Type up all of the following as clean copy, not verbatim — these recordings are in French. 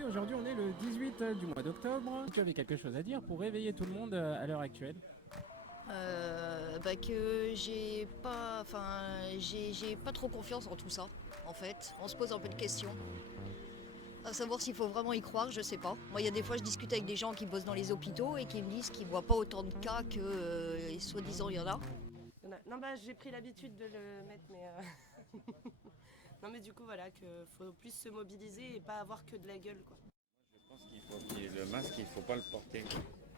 Oui, aujourd'hui on est le 18 du mois d'octobre. Tu avais quelque chose à dire pour réveiller tout le monde à l'heure actuelle? Que j'ai pas trop confiance en tout ça, en fait. On se pose un peu de questions. À savoir s'il faut vraiment y croire, je sais pas. Moi, il y a des fois, je discute avec des gens qui bossent dans les hôpitaux et qui me disent qu'ils voient pas autant de cas que soi-disant il y en a. Non, bah j'ai pris l'habitude de le mettre, mais non, mais du coup, voilà, qu'il faut plus se mobiliser et pas avoir que de la gueule, quoi. Je pense le masque, il ne faut pas le porter.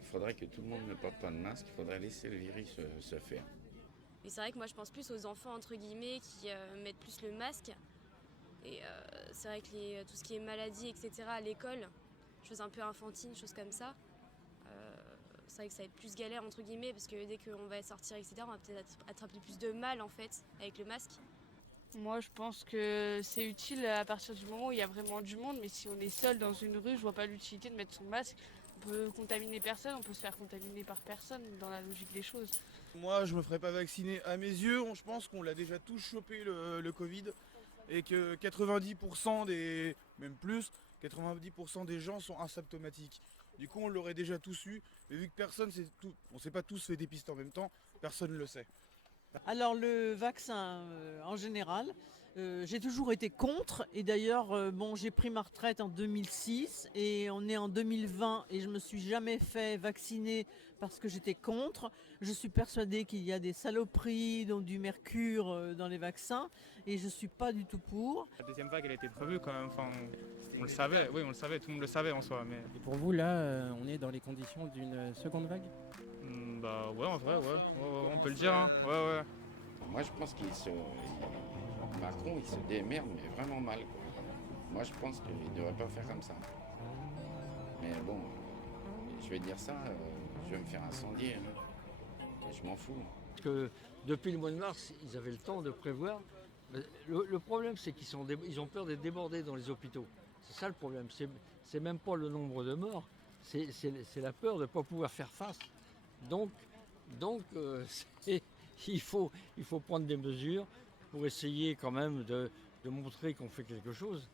Il faudrait que tout le monde ne porte pas de masque, il faudrait laisser le virus se faire. Et c'est vrai que moi je pense plus aux enfants entre guillemets qui mettent plus le masque. Et c'est vrai que tout ce qui est maladie, etc. à l'école, choses un peu infantines, choses comme ça, c'est vrai que ça va être plus galère entre guillemets parce que dès qu'on va sortir, etc., on va peut-être attraper plus de mal en fait avec le masque. Moi, je pense que c'est utile à partir du moment où il y a vraiment du monde, mais si on est seul dans une rue, je vois pas l'utilité de mettre son masque. On peut contaminer personne, on peut se faire contaminer par personne dans la logique des choses. Moi, je me ferai pas vacciner. À mes yeux, je pense qu'on l'a déjà tous chopé le Covid et que 90% même plus, 90% des gens sont asymptomatiques. Du coup, on l'aurait déjà tous eu, mais vu que on s'est pas tous fait dépister en même temps, personne ne le sait. Alors le vaccin en général, j'ai toujours été contre et d'ailleurs j'ai pris ma retraite en 2006 et on est en 2020 et je me suis jamais fait vacciner parce que j'étais contre. Je suis persuadée qu'il y a des saloperies, donc du mercure dans les vaccins et je suis pas du tout pour. La deuxième vague, elle était prévue quand même. Enfin, on le savait, oui, on le savait, tout le monde le savait en soi. Mais Et pour vous, là, on est dans les conditions d'une seconde vague? bah ouais, en vrai, ouais, on peut le dire. Hein. Ouais. Moi, je pense Macron, il se démerde, mais vraiment mal, quoi. Moi, je pense qu'il ne devrait pas faire comme ça. Mais bon, je vais dire ça, je vais me faire incendier. Hein. Je m'en fous. Parce que depuis le mois de mars, ils avaient le temps de prévoir. Le problème, c'est ils ont peur d'être débordés dans les hôpitaux. C'est ça le problème. C'est même pas le nombre de morts, c'est la peur de ne pas pouvoir faire face. Donc il faut prendre des mesures pour essayer quand même de montrer qu'on fait quelque chose.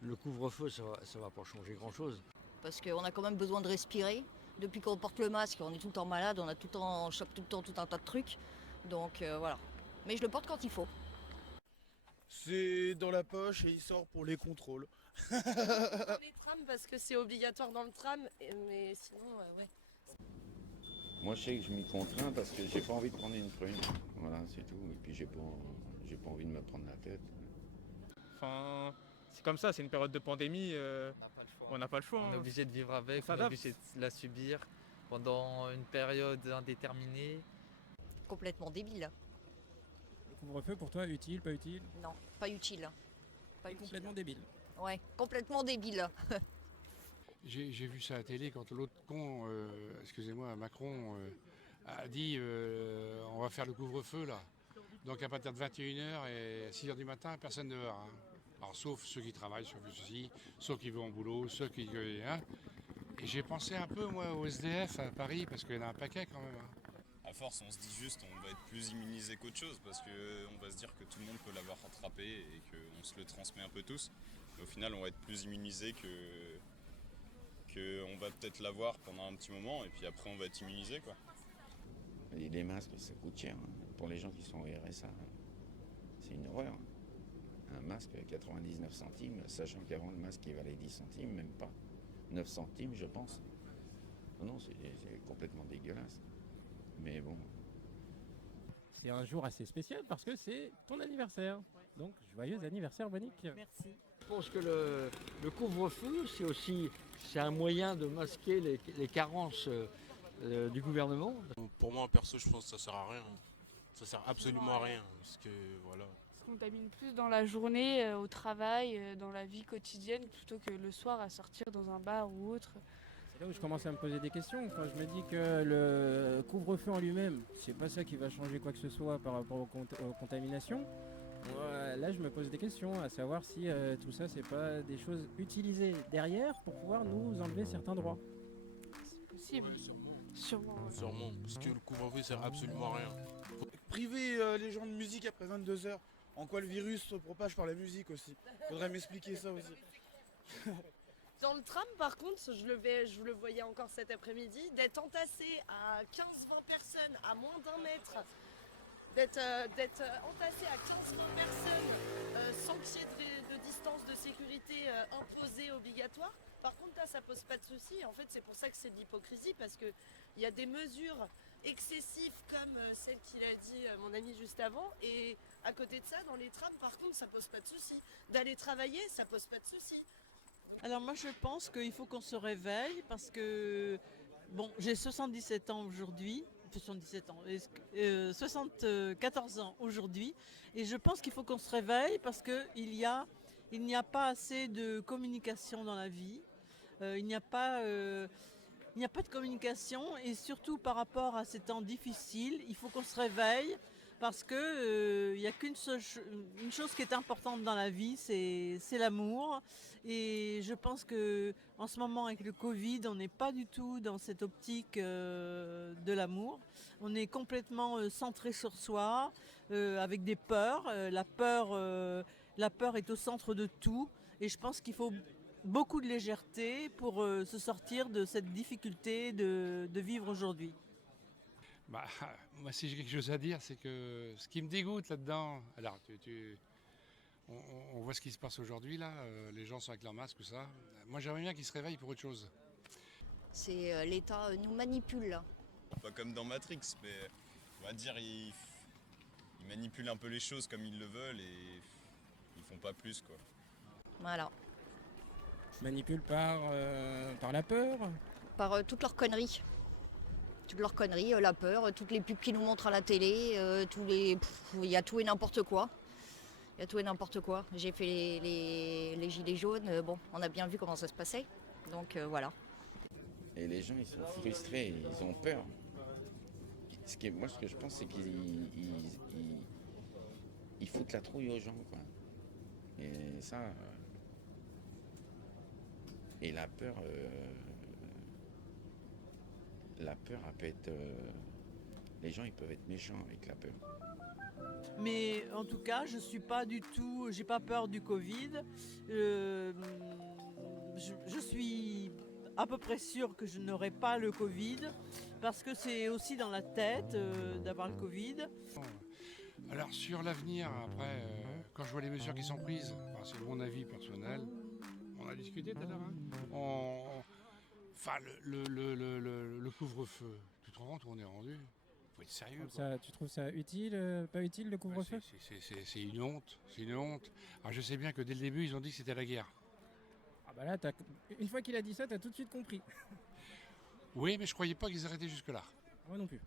Le couvre-feu, ça va pas changer grand-chose. Parce qu'on a quand même besoin de respirer. Depuis qu'on porte le masque, on est tout le temps malade, on chope tout le temps tout un tas de trucs. Donc voilà. Mais je le porte quand il faut. C'est dans la poche et il sort pour les contrôles. Dans les trams, parce que c'est obligatoire dans le tram, mais sinon, ouais. Moi, je sais que je m'y contrains parce que j'ai pas envie de prendre une prune. Voilà, c'est tout. Et puis, j'ai pas envie de me prendre la tête. Enfin, c'est comme ça, c'est une période de pandémie. On n'a pas le choix. On est obligé de vivre avec, on est obligé de la subir pendant une période indéterminée. Complètement débile. Le couvre-feu pour toi, utile, pas utile? Non, pas utile. Pas utile. Complètement débile. Ouais, complètement débile. J'ai vu ça à la télé quand l'autre con, excusez-moi, Macron, a dit on va faire le couvre-feu là. Donc à partir de 21h et 6h du matin, personne ne va. Hein. Alors sauf ceux qui travaillent sur ceci, ceux qui vont au boulot, ceux qui... Hein. Et j'ai pensé un peu moi au SDF à Paris parce qu'il y en a un paquet quand même. Hein. À force, on se dit juste on va être plus immunisé qu'autre chose parce qu'on va se dire que tout le monde peut l'avoir rattrapé et qu'on se le transmet un peu tous. Mais au final, on va être plus immunisé qu'on va peut-être l'avoir pendant un petit moment et puis après on va être immunisé, quoi. Et les masques, ça coûte cher. Hein. Pour les gens qui sont au RSA, c'est une horreur. Un masque 99 centimes, sachant qu'avant le masque il valait 10 centimes, même pas 9 centimes je pense. Non, c'est complètement dégueulasse. Mais bon. C'est un jour assez spécial parce que c'est ton anniversaire. Donc, joyeux anniversaire, Monique. Merci. Je pense que le couvre-feu, c'est un moyen de masquer les carences du gouvernement. Pour moi, perso, je pense que ça sert à rien. Ça sert absolument à rien. Parce que voilà. On se contamine plus dans la journée, au travail, dans la vie quotidienne, plutôt que le soir à sortir dans un bar ou autre. C'est là où je commence à me poser des questions. Quand je me dis que le couvre-feu en lui-même, c'est pas ça qui va changer quoi que ce soit par rapport aux contaminations. Là, je me pose des questions, à savoir si tout ça, c'est pas des choses utilisées derrière pour pouvoir nous enlever certains droits. C'est possible. Ouais, Sûrement. Parce que le couvre-feu sert absolument à rien. Priver les gens de musique après 22h. En quoi le virus se propage par la musique aussi. Faudrait m'expliquer ça aussi. tram, par contre, je le voyais encore cet après-midi, d'être entassé à 15-20 personnes à moins d'1 mètre, d'être entassé à 15-20 personnes sans qu'il y ait de distance de sécurité imposée, obligatoire. Par contre, là, ça pose pas de souci. En fait, c'est pour ça que c'est de l'hypocrisie, parce qu'il y a des mesures excessives comme celle qu'il a dit mon ami juste avant. Et à côté de ça, dans les trams, par contre, ça pose pas de souci. D'aller travailler, ça pose pas de souci. Alors moi je pense qu'il faut qu'on se réveille parce que, bon, j'ai 77 ans aujourd'hui, 77 ans, 74 ans aujourd'hui, et je pense qu'il faut qu'on se réveille parce qu'il n'y a pas assez de communication dans la vie, il n'y a pas de communication, et surtout par rapport à ces temps difficiles, il faut qu'on se réveille. Parce que il n'y a une chose qui est importante dans la vie, c'est l'amour. Et je pense qu'en ce moment, avec le Covid, on n'est pas du tout dans cette optique de l'amour. On est complètement centré sur soi, avec des peurs. La peur est au centre de tout. Et je pense qu'il faut beaucoup de légèreté pour se sortir de cette difficulté de vivre aujourd'hui. Bah, moi, si j'ai quelque chose à dire, c'est que ce qui me dégoûte là-dedans, alors on voit ce qui se passe aujourd'hui là, les gens sont avec leur masque, tout ça. Moi, j'aimerais bien qu'ils se réveillent pour autre chose. C'est l'État nous manipule. Pas comme dans Matrix, mais on va dire ils manipulent un peu les choses comme ils le veulent et ils font pas plus, quoi. Voilà. Manipule par la peur. Par toutes leurs conneries. Toutes leurs conneries, la peur, toutes les pubs qu'ils nous montrent à la télé, il y a tout et n'importe quoi. Il y a tout et n'importe quoi. J'ai fait les gilets jaunes, bon, on a bien vu comment ça se passait. Donc voilà. Et les gens, ils sont frustrés, ils ont peur. Moi, ce que je pense, c'est qu'ils foutent la trouille aux gens, quoi. Et ça... Et la peur, elle peut être... les gens, ils peuvent être méchants avec la peur. Mais en tout cas, j'ai pas peur du Covid. Je suis à peu près sûre que je n'aurai pas le Covid, parce que c'est aussi dans la tête d'avoir le Covid. Alors sur l'avenir, après, quand je vois les mesures qui sont prises, c'est mon avis personnel, on a discuté tout à l'heure, hein, enfin le couvre-feu, tu te rends compte où on est rendu? Faut être sérieux. Ça, tu trouves ça utile, pas utile le couvre-feu? C'est une honte, c'est une honte. Alors je sais bien que dès le début ils ont dit que c'était la guerre. Ah bah là, une fois qu'il a dit ça, t'as tout de suite compris. Oui, mais je croyais pas qu'ils arrêtaient jusque-là. Moi non plus.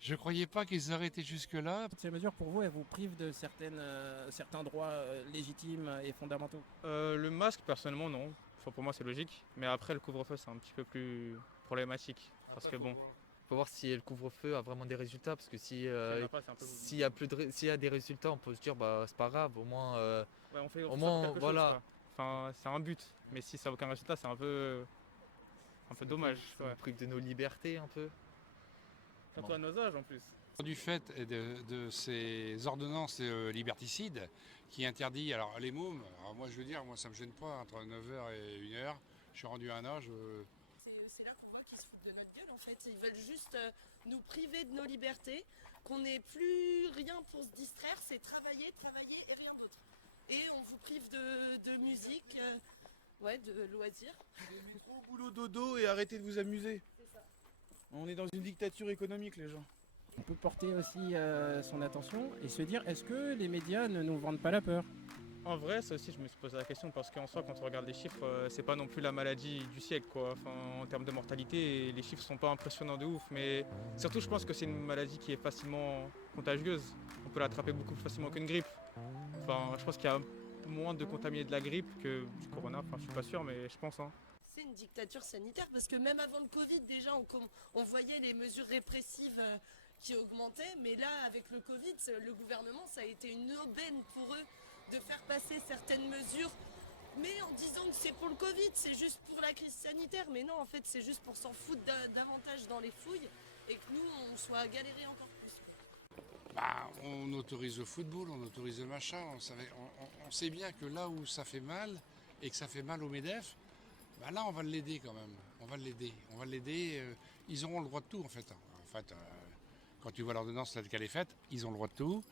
Je croyais pas qu'ils arrêtaient jusque-là. Ces mesures, pour vous, elles vous privent de certains droits légitimes et fondamentaux? Le masque, personnellement, non. Enfin, pour moi, c'est logique. Mais après, le couvre-feu, c'est un petit peu plus problématique. Parce que bon... Faut voir si le couvre-feu a vraiment des résultats, parce que s'il y a des résultats, on peut se dire bah c'est pas grave, au moins voilà. Enfin, c'est un but, mais si ça n'a aucun résultat, c'est un peu dommage. Ça nous prive de nos libertés un peu. Surtout à nos âges en plus. Du fait de ces ordonnances liberticides qui interdit alors les mômes, alors moi je veux dire, moi ça me gêne pas, entre 9h et 1h, je suis rendu à un âge... C'est là qu'on voit qu'ils se foutent de notre gueule en fait. Ils veulent juste nous priver de nos libertés, qu'on n'ait plus rien pour se distraire, c'est travailler et rien d'autre. Et on vous prive de musique, de loisirs. Métro, boulot, dodo et arrêtez de vous amuser. C'est ça. On est dans une dictature économique, les gens. On peut porter aussi son attention et se dire, est-ce que les médias ne nous vendent pas la peur? En vrai, ça aussi, je me suis posé la question parce qu'en soi, quand on regarde les chiffres, c'est pas non plus la maladie du siècle, quoi. Enfin, en termes de mortalité, les chiffres sont pas impressionnants de ouf. Mais surtout, je pense que c'est une maladie qui est facilement contagieuse. On peut l'attraper beaucoup plus facilement qu'une grippe. Enfin, je pense qu'il y a moins de contaminés de la grippe que du corona. Enfin, je suis pas sûr, mais je pense. Hein. C'est une dictature sanitaire parce que même avant le Covid, déjà, on voyait les mesures répressives qui augmentaient. Mais là, avec le Covid, le gouvernement, ça a été une aubaine pour eux de faire passer certaines mesures, mais en disant que c'est pour le Covid, c'est juste pour la crise sanitaire. Mais non, en fait, c'est juste pour s'en foutre davantage dans les fouilles et que nous, on soit galérés encore plus. Bah, on autorise le football, on autorise le machin, on sait bien que là où ça fait mal, et que ça fait mal au MEDEF, ben là on va l'aider quand même. On va l'aider. Ils auront le droit de tout en fait. Quand tu vois l'ordonnance telle qu'elle est faite, ils ont le droit de tout.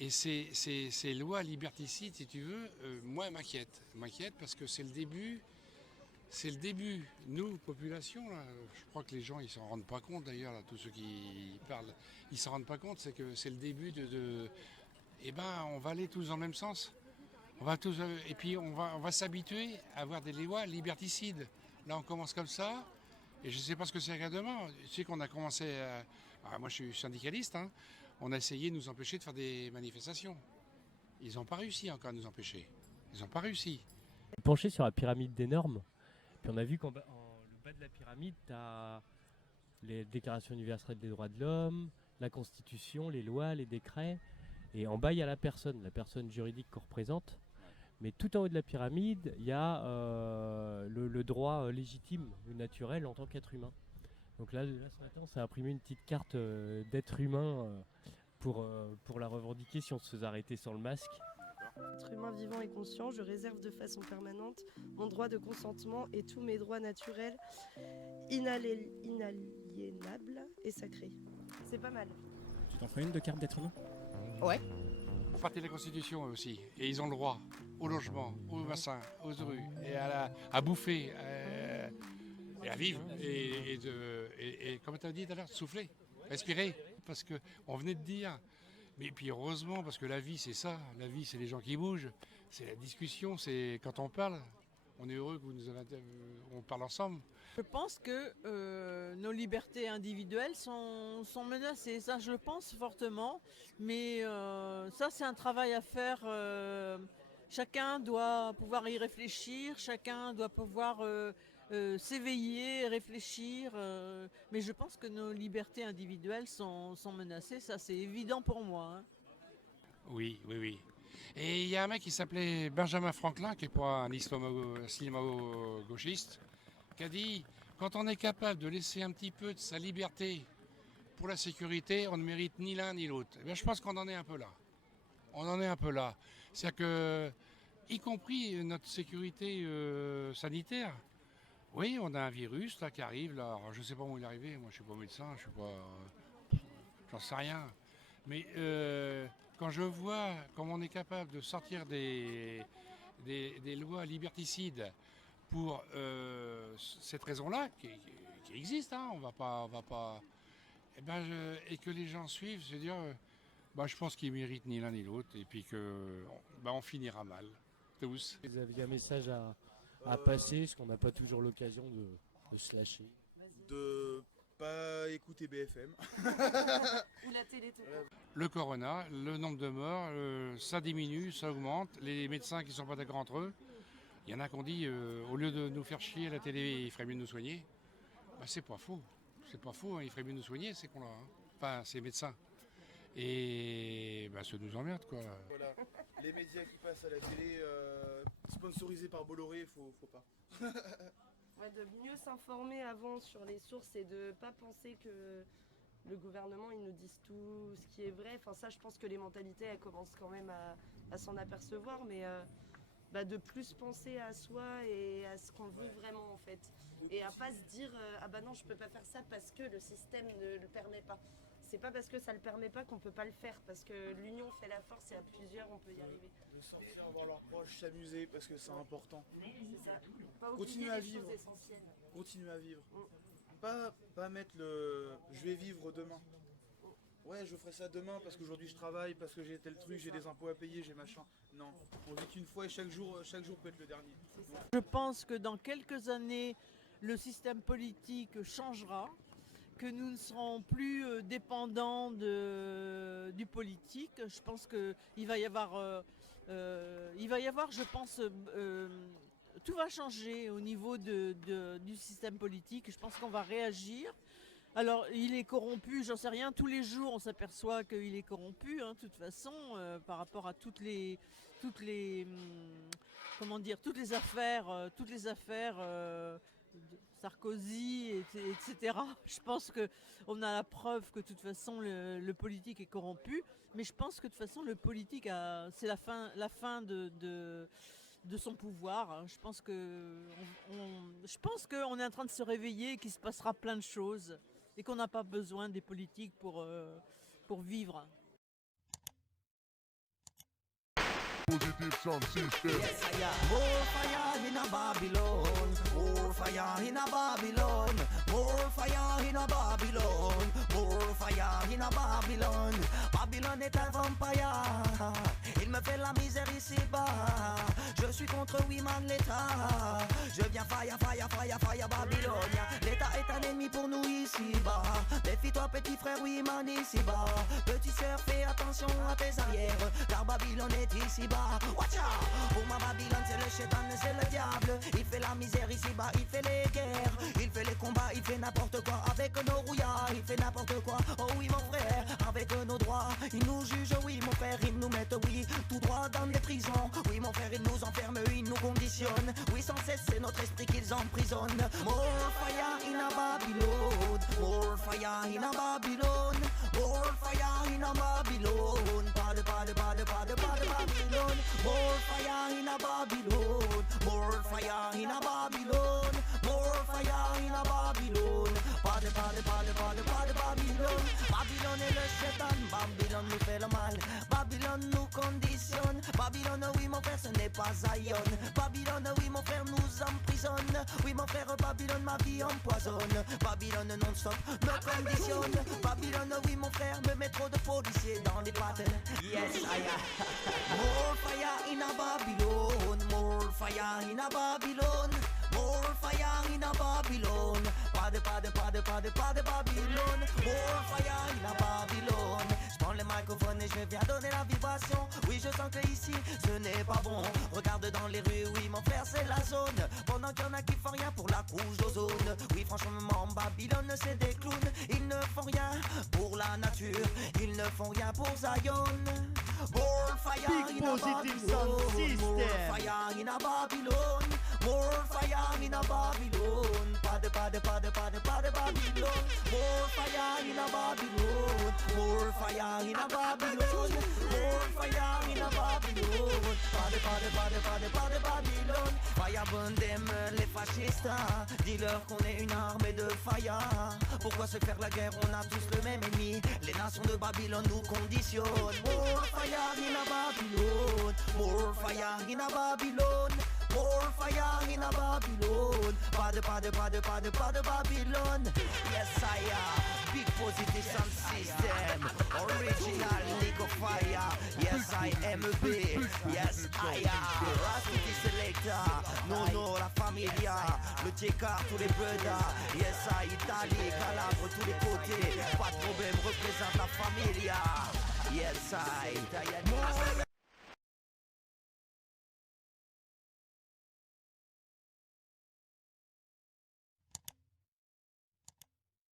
Et ces lois liberticides, si tu veux, moi elles m'inquiètent. Elles m'inquiètent parce que c'est le début. C'est le début. Nous, population, là, je crois que les gens, ils s'en rendent pas compte d'ailleurs, là, tous ceux qui parlent, ils s'en rendent pas compte, c'est que c'est le début eh ben, on va aller tous dans le même sens. On va tous, et puis on va s'habituer à avoir des lois liberticides. Là, on commence comme ça, et je ne sais pas ce que c'est qu'à demain. Tu sais qu'on a commencé moi, je suis syndicaliste, hein. On a essayé de nous empêcher de faire des manifestations. Ils n'ont pas réussi encore à nous empêcher. Ils n'ont pas réussi. Penché sur la pyramide des normes. Puis on a vu qu'en le bas de la pyramide, tu as les déclarations universelles des droits de l'homme, la Constitution, les lois, les décrets. Et en bas, il y a la personne juridique qu'on représente. Mais tout en haut de la pyramide, il y a le droit légitime ou naturel en tant qu'être humain. Donc là, ce matin, on s'est imprimé une petite carte d'être humain pour la revendiquer si on se faisait arrêter sans le masque. Être humain vivant et conscient, je réserve de façon permanente mon droit de consentement et tous mes droits naturels inaliénables et sacrés. C'est pas mal. Tu t'en ferais une de carte d'être humain? Ouais. Partie de la Constitution eux aussi, et ils ont le droit au logement, au bassin, aux rues, et à bouffer, et à vivre, et comme tu as dit tout à l'heure, souffler, respirer, parce qu'on venait de dire. Mais puis heureusement, parce que la vie c'est ça, la vie c'est les gens qui bougent, c'est la discussion, c'est quand on parle, on est heureux que on parle ensemble. Je pense que nos libertés individuelles sont menacées, ça je le pense fortement, mais ça c'est un travail à faire, chacun doit pouvoir y réfléchir, chacun doit pouvoir s'éveiller, réfléchir, mais je pense que nos libertés individuelles sont menacées, ça c'est évident pour moi. Hein. Oui. Et il y a un mec qui s'appelait Benjamin Franklin, qui est pas un islamo-gauchiste, qui a dit « Quand on est capable de laisser un petit peu de sa liberté pour la sécurité, on ne mérite ni l'un ni l'autre. » Eh bien, je pense qu'on en est un peu là. C'est-à-dire que, y compris notre sécurité sanitaire, oui, on a un virus là qui arrive, là. Alors, je ne sais pas où il est arrivé, moi je ne suis pas médecin, j'en sais rien. Mais quand je vois comment on est capable de sortir des lois liberticides pour cette raison-là, qui existe, hein, on va pas, et que les gens suivent, je veux dire, je pense qu'ils méritent ni l'un ni l'autre, et puis que on finira mal, tous. Vous avez un message à passer, parce qu'on n'a pas toujours l'occasion de se lâcher. De pas écouter BFM. Ou la télé tout court. Le corona, le nombre de morts, ça diminue, ça augmente. Les médecins qui ne sont pas d'accord entre eux, il y en a qui ont dit, au lieu de nous faire chier à la télé, il ferait mieux de nous soigner. C'est pas faux. C'est pas faux, hein, il ferait mieux de nous soigner, ces cons-là. Hein. Enfin, ces médecins. Et ça nous emmerde, quoi. Voilà, les médias qui passent à la télé, sponsorisés par Bolloré, faut pas. Ouais, de mieux s'informer avant sur les sources et de pas penser que le gouvernement ils nous disent tout ce qui est vrai. Enfin ça, je pense que les mentalités elles commencent quand même à s'en apercevoir, mais de plus penser à soi et à ce qu'on veut vraiment en fait, et à pas se dire non je peux pas faire ça parce que le système ne le permet pas. C'est pas parce que ça le permet pas qu'on peut pas le faire, parce que l'union fait la force et à plusieurs on peut y arriver. De sortir, voir leurs proches, s'amuser parce que c'est important. C'est ça. Pas Continuer à les vivre. choses essentielles. Continuer à vivre. Pas mettre le je vais vivre demain. Ouais, je ferai ça demain parce qu'aujourd'hui je travaille, parce que j'ai tel truc, j'ai des impôts à payer, j'ai machin. Non, on vit qu'une fois et chaque jour peut être le dernier. Je pense que dans quelques années, le système politique changera, que nous ne serons plus dépendants du politique. Je pense qu'il va y avoir, je pense, tout va changer au niveau du système politique. Je pense qu'on va réagir. Alors, il est corrompu, j'en sais rien. Tous les jours, on s'aperçoit qu'il est corrompu, hein, de toute façon, par rapport à toutes les affaires, de Sarkozy, etc. Je pense qu'on a la preuve que de toute façon le politique est corrompu, mais je pense que de toute façon le politique c'est la fin de son pouvoir. Hein. Je pense qu'on est en train de se réveiller, qu'il se passera plein de choses et qu'on n'a pas besoin des politiques pour vivre. Positive sound system. Yes, I am. More fire in a Babylon. More fire in a Babylon. More fire in a Babylon. More fire in a Babylon. Babylone est un vampire. Il me fait la misère ici-bas. Je suis contre Wiman l'État. Je viens fire, fire, fire, fire Babylone. L'État est un ennemi pour nous ici-bas. Défie-toi petit frère Wiman ici-bas. Petit sœur fais attention à tes arrières. Car Babylone est ici-bas. Watch out! Pour ma Babylone c'est le chétan, c'est le diable. Il fait la misère ici-bas, il fait les guerres. Il fait les combats, il fait n'importe quoi. Avec nos rouillards, il fait n'importe quoi. Oh oui mon frère, avec nos droits. Il nous juge, oui mon frère, il nous met, oui, tout droit dans les prisons. Oui mon frère, il nous enferme, il nous conditionne. Oui sans cesse, c'est notre esprit qu'ils emprisonnent. More fire in a Babylon. More fire in a Babylon. More fire in a Babylon. Pas de Babylon. More fire in a Babylon. More fire in a Babylon. More fire in a Babylon. Pas de Babylon. Babylone est le chétan. Babylone nous fait le mal. Babylone nous conditionne. Babylone, oui mon frère, ce n'est pas Zion. Babylone, oui mon frère, nous emprisonne. Oui mon frère, Babylone, ma vie empoisonne. Babylone non-stop me conditionne. Babylone, oui mon frère, me met trop de policiers dans les pattes. Yes, I am. More fire in a Babylon. More fire in a Babylon. More fire in a Babylon. Pas de Babylon. More fire in a Babylon. Je prends le microphone et je viens donner la vibration. Oui, je sens que ici, ce n'est pas bon. Regarde dans les rues, oui, mon frère, c'est la zone. Pendant qu'il y en a qui font rien pour la couche d'ozone. Oui, franchement, Babylone, c'est des clowns. Ils ne font rien pour la nature. Ils ne font rien pour Zion. More fire in a Babylon. More fire in a Babylon. More fire in a Babylon. Pas de Babylon. More fire in a Babylon. More fire in a Babylon. More fire in a Babylon. Pas de Babylon. Fire burn them, les fascistes. Dis-leur qu'on est une armée de fire. Pourquoi se faire la guerre? On a tous le même ennemi. Les nations de Babylone nous conditionnent. More fire in a Babylon. More fire in a Babylon. More fire in a Babylon. Pas de Babylon. Yes, I am. Big positive sound system. Original League of Fire. Yes, I am a B. Yes, I am. Rasputin Selecta. Nono, la familia. Le Tchekar, tous les Buddha. Yes, I Italie, Calabre, tous les côtés. Pas de problème, représente la familia. Yes, I.